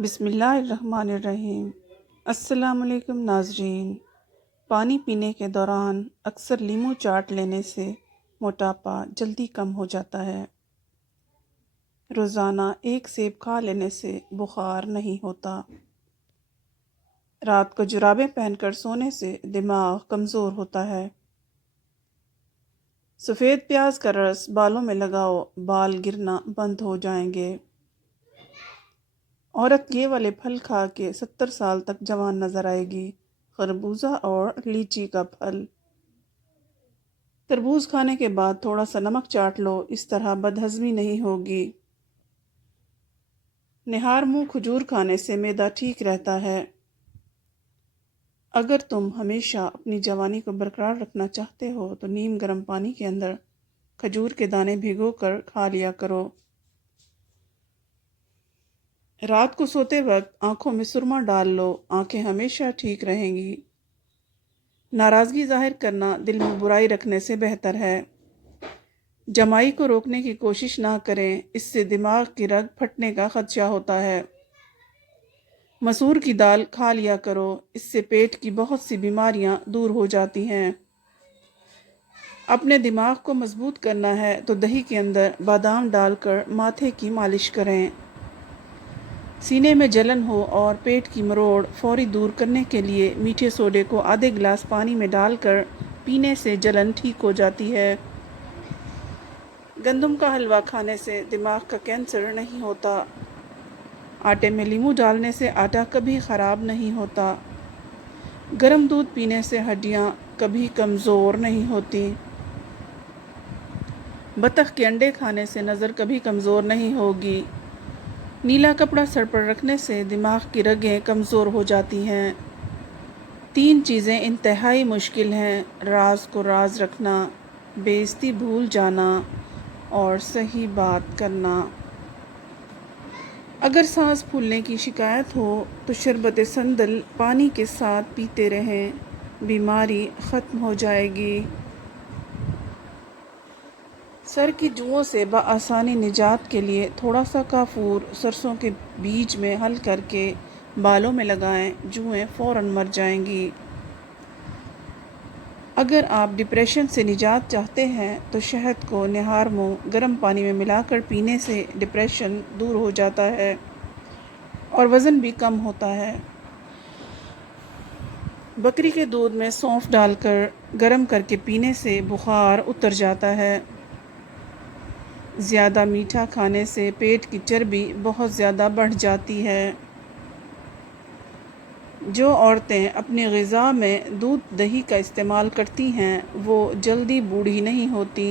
بسم اللہ الرحمن الرحیم۔ السلام علیکم ناظرین۔ پانی پینے کے دوران اکثر لیمو چاٹ لینے سے موٹاپا جلدی کم ہو جاتا ہے۔ روزانہ ایک سیب کھا لینے سے بخار نہیں ہوتا۔ رات کو جرابیں پہن کر سونے سے دماغ کمزور ہوتا ہے۔ سفید پیاز کا رس بالوں میں لگاؤ، بال گرنا بند ہو جائیں گے۔ عورت یہ والے پھل کھا کے 70 سال تک جوان نظر آئے گی۔ خربوزہ اور لیچی کا پھل۔ تربوز کھانے کے بعد تھوڑا سا نمک چاٹ لو، اس طرح بدہضمی نہیں ہوگی۔ نہار منہ کھجور کھانے سے معدہ ٹھیک رہتا ہے۔ اگر تم ہمیشہ اپنی جوانی کو برقرار رکھنا چاہتے ہو تو نیم گرم پانی کے اندر کھجور کے دانے بھگو کر کھا لیا کرو۔ رات کو سوتے وقت آنکھوں میں سرما ڈال لو، آنکھیں ہمیشہ ٹھیک رہیں گی۔ ناراضگی ظاہر کرنا دل میں برائی رکھنے سے بہتر ہے۔ جمائی کو روکنے کی کوشش نہ کریں، اس سے دماغ کی رگ پھٹنے کا خدشہ ہوتا ہے۔ مسور کی دال کھا لیا کرو، اس سے پیٹ کی بہت سی بیماریاں دور ہو جاتی ہیں۔ اپنے دماغ کو مضبوط کرنا ہے تو دہی کے اندر بادام ڈال کر ماتھے کی مالش کریں۔ سینے میں جلن ہو اور پیٹ کی مروڑ فوری دور کرنے کے لیے میٹھے سوڈے کو آدھے گلاس پانی میں ڈال کر پینے سے جلن ٹھیک ہو جاتی ہے۔ گندم کا حلوہ کھانے سے دماغ کا کینسر نہیں ہوتا۔ آٹے میں لیمو ڈالنے سے آٹا کبھی خراب نہیں ہوتا۔ گرم دودھ پینے سے ہڈیاں کبھی کمزور نہیں ہوتی۔ بطخ کے انڈے کھانے سے نظر کبھی کمزور نہیں ہوگی۔ نیلا کپڑا سر پر رکھنے سے دماغ کی رگیں کمزور ہو جاتی ہیں۔ 3 چیزیں انتہائی مشکل ہیں: راز کو راز رکھنا، بے عزتی بھول جانا اور صحیح بات کرنا۔ اگر سانس پھولنے کی شکایت ہو تو شربت سندل پانی کے ساتھ پیتے رہیں، بیماری ختم ہو جائے گی۔ سر کی جوؤں سے بآسانی نجات کے لیے تھوڑا سا کافور سرسوں کے بیج میں حل کر کے بالوں میں لگائیں، جوئیں فوراً مر جائیں گی۔ اگر آپ ڈپریشن سے نجات چاہتے ہیں تو شہد کو نہار منہ گرم پانی میں ملا کر پینے سے ڈپریشن دور ہو جاتا ہے اور وزن بھی کم ہوتا ہے۔ بکری کے دودھ میں سونف ڈال کر گرم کر کے پینے سے بخار اتر جاتا ہے۔ زیادہ میٹھا کھانے سے پیٹ کی چربی بہت زیادہ بڑھ جاتی ہے۔ جو عورتیں اپنی غذا میں دودھ دہی کا استعمال کرتی ہیں وہ جلدی بوڑھی نہیں ہوتی۔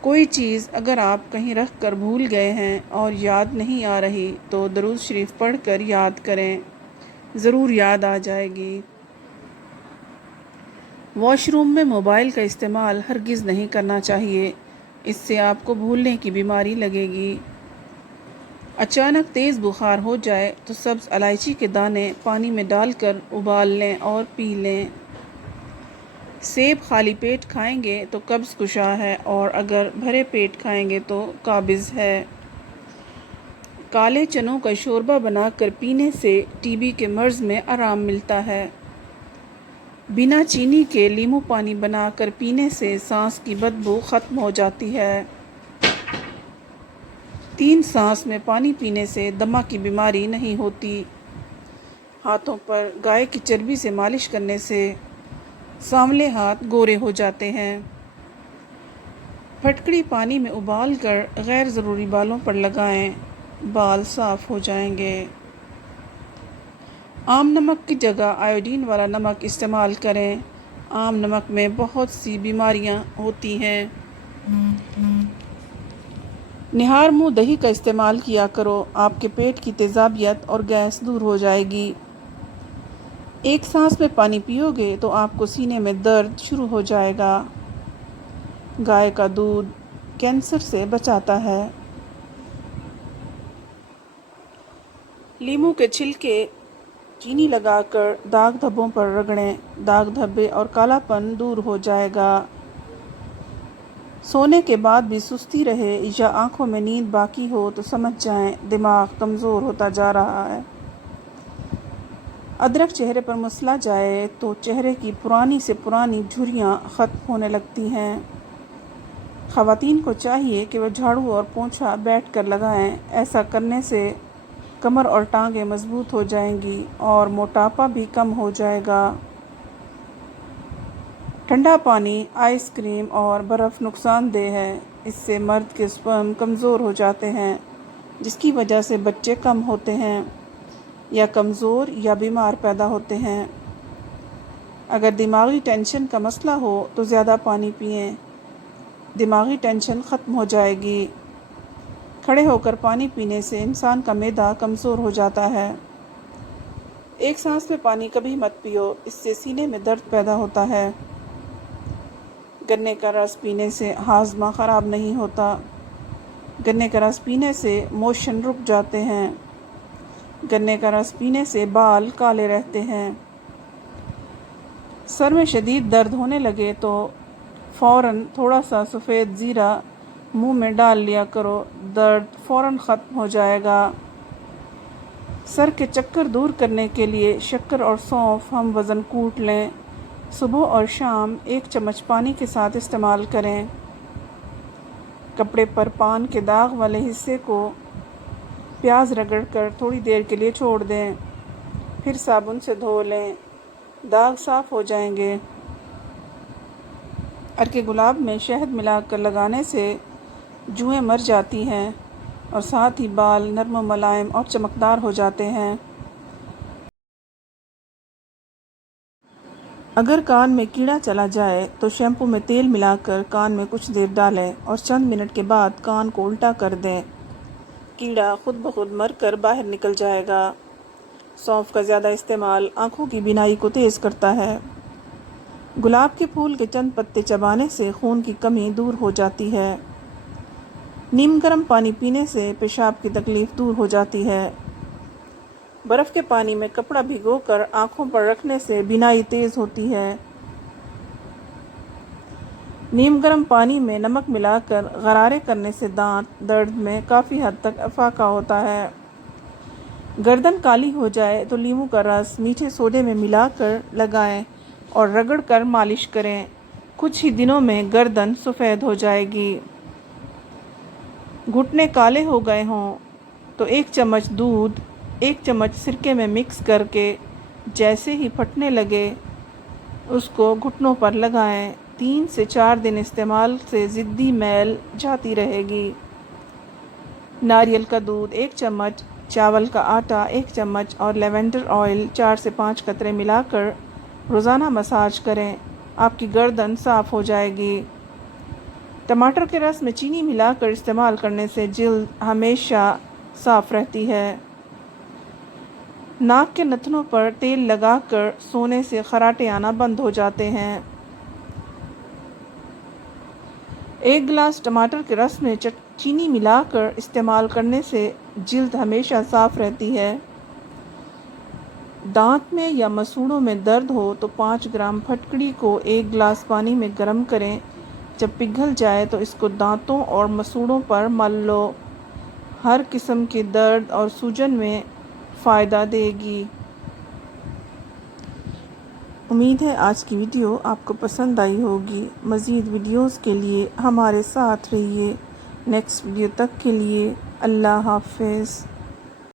کوئی چیز اگر آپ کہیں رکھ کر بھول گئے ہیں اور یاد نہیں آ رہی تو درود شریف پڑھ کر یاد کریں، ضرور یاد آ جائے گی۔ واش روم میں موبائل کا استعمال ہرگز نہیں کرنا چاہیے، اس سے آپ کو بھولنے کی بیماری لگے گی۔ اچانک تیز بخار ہو جائے تو سبز الائچی کے دانے پانی میں ڈال کر ابال لیں اور پی لیں۔ سیب خالی پیٹ کھائیں گے تو قبض کشا ہے اور اگر بھرے پیٹ کھائیں گے تو قابض ہے۔ کالے چنوں کا شوربہ بنا کر پینے سے ٹی بی کے مرض میں آرام ملتا ہے۔ بنا چینی کے لیمو پانی بنا کر پینے سے سانس کی بدبو ختم ہو جاتی ہے۔ 3 سانس میں پانی پینے سے دمہ کی بیماری نہیں ہوتی۔ ہاتھوں پر گائے کی چربی سے مالش کرنے سے سانولے ہاتھ گورے ہو جاتے ہیں۔ پھٹکڑی پانی میں ابال کر غیر ضروری بالوں پر لگائیں، بال صاف ہو جائیں گے۔ عام نمک کی جگہ آیوڈین والا نمک استعمال کریں۔ عام نمک میں بہت سی بیماریاں ہوتی ہیں۔ نہار منہ دہی کا استعمال کیا کرو، آپ کے پیٹ کی تیزابیت اور گیس دور ہو جائے گی۔ ایک سانس میں پانی پیو گے تو آپ کو سینے میں درد شروع ہو جائے گا۔ گائے کا دودھ کینسر سے بچاتا ہے۔ لیمو کے چھلکے چینی لگا کر داغ دھبوں پر رگڑیں، داغ دھبے اور کالا پن دور ہو جائے گا۔ سونے کے بعد بھی سستی رہے یا آنکھوں میں نیند باقی ہو تو سمجھ جائیں دماغ کمزور ہوتا جا رہا ہے۔ ادرک چہرے پر مسلا جائے تو چہرے کی پرانی سے پرانی جھریاں ختم ہونے لگتی ہیں۔ خواتین کو چاہیے کہ وہ جھاڑو اور پونچھا بیٹھ کر لگائیں۔ ایسا کرنے سے کمر اور ٹانگیں مضبوط ہو جائیں گی اور موٹاپا بھی کم ہو جائے گا۔ ٹھنڈا پانی، آئس کریم اور برف نقصان دہ ہے۔ اس سے مرد کے سپرم کمزور ہو جاتے ہیں، جس کی وجہ سے بچے کم ہوتے ہیں یا کمزور یا بیمار پیدا ہوتے ہیں۔ اگر دماغی ٹینشن کا مسئلہ ہو تو زیادہ پانی پئیں، دماغی ٹینشن ختم ہو جائے گی۔ کھڑے ہو کر پانی پینے سے انسان کا معدہ کمزور ہو جاتا ہے۔ ایک سانس میں پانی کبھی مت پیو، اس سے سینے میں درد پیدا ہوتا ہے۔ گنے کا رس پینے سے ہاضمہ خراب نہیں ہوتا۔ گنے کا رس پینے سے موشن رک جاتے ہیں۔ گنے کا رس پینے سے بال کالے رہتے ہیں۔ سر میں شدید درد ہونے لگے تو فوراً تھوڑا سا سفید زیرہ منہ میں ڈال لیا کرو، درد فوراً ختم ہو جائے گا۔ سر کے چکر دور کرنے کے لیے شکر اور سونف ہم وزن کوٹ لیں۔ صبح اور شام 1 چمچ پانی کے ساتھ استعمال کریں۔ کپڑے پر پان کے داغ والے حصے کو پیاز رگڑ کر تھوڑی دیر کے لیے چھوڑ دیں، پھر صابن سے دھو لیں، داغ صاف ہو جائیں گے۔ عرق گلاب میں شہد ملا کر لگانے سے جوئیں مر جاتی ہیں اور ساتھ ہی بال نرم و ملائم اور چمکدار ہو جاتے ہیں۔ اگر کان میں کیڑا چلا جائے تو شیمپو میں تیل ملا کر کان میں کچھ دیر ڈالیں اور چند منٹ کے بعد کان کو الٹا کر دیں۔ کیڑا خود بخود مر کر باہر نکل جائے گا۔ سونف کا زیادہ استعمال آنکھوں کی بینائی کو تیز کرتا ہے۔ گلاب کے پھول کے چند پتے چبانے سے خون کی کمی دور ہو جاتی ہے۔ نیم گرم پانی پینے سے پیشاب کی تکلیف دور ہو جاتی ہے۔ برف کے پانی میں کپڑا بھگو کر آنکھوں پر رکھنے سے بینائی تیز ہوتی ہے۔ نیم گرم پانی میں نمک ملا کر غرارے کرنے سے دانت درد میں کافی حد تک افاقہ ہوتا ہے۔ گردن کالی ہو جائے تو لیموں کا رس میٹھے سوڈے میں ملا کر لگائیں اور رگڑ کر مالش کریں۔ کچھ ہی دنوں میں گردن سفید ہو جائے گی۔ گھٹنے کالے ہو گئے ہوں تو 1 چمچ دودھ 1 چمچ سرکے میں مکس کر کے جیسے ہی پھٹنے لگے اس کو گھٹنوں پر لگائیں۔ 3 سے 4 دن استعمال سے ضدی میل جاتی رہے گی۔ ناریل کا دودھ 1 چمچ، چاول کا آٹا 1 چمچ اور لیونڈر آئل 4 سے 5 قطرے ملا کر روزانہ مساج کریں، آپ کی گردن صاف ہو جائے گی۔ ٹماٹر کے رس میں چینی ملا کر استعمال کرنے سے جلد ہمیشہ صاف رہتی ہے۔ ناک کے نتنوں پر تیل لگا کر سونے سے خراٹے آنا بند ہو جاتے ہیں۔ 1 گلاس ٹماٹر کے رس میں چینی ملا کر استعمال کرنے سے جلد ہمیشہ صاف رہتی ہے۔ دانت میں یا مسوڑوں میں درد ہو تو 5 گرام پھٹکڑی کو 1 گلاس پانی میں گرم کریں، جب پگھل جائے تو اس کو دانتوں اور مسوڑوں پر مل لو۔ ہر قسم کے درد اور سوجن میں فائدہ دے گی۔ امید ہے آج کی ویڈیو آپ کو پسند آئی ہوگی۔ مزید ویڈیوز کے لیے ہمارے ساتھ رہیے۔ نیکسٹ ویڈیو تک کے لیے اللہ حافظ۔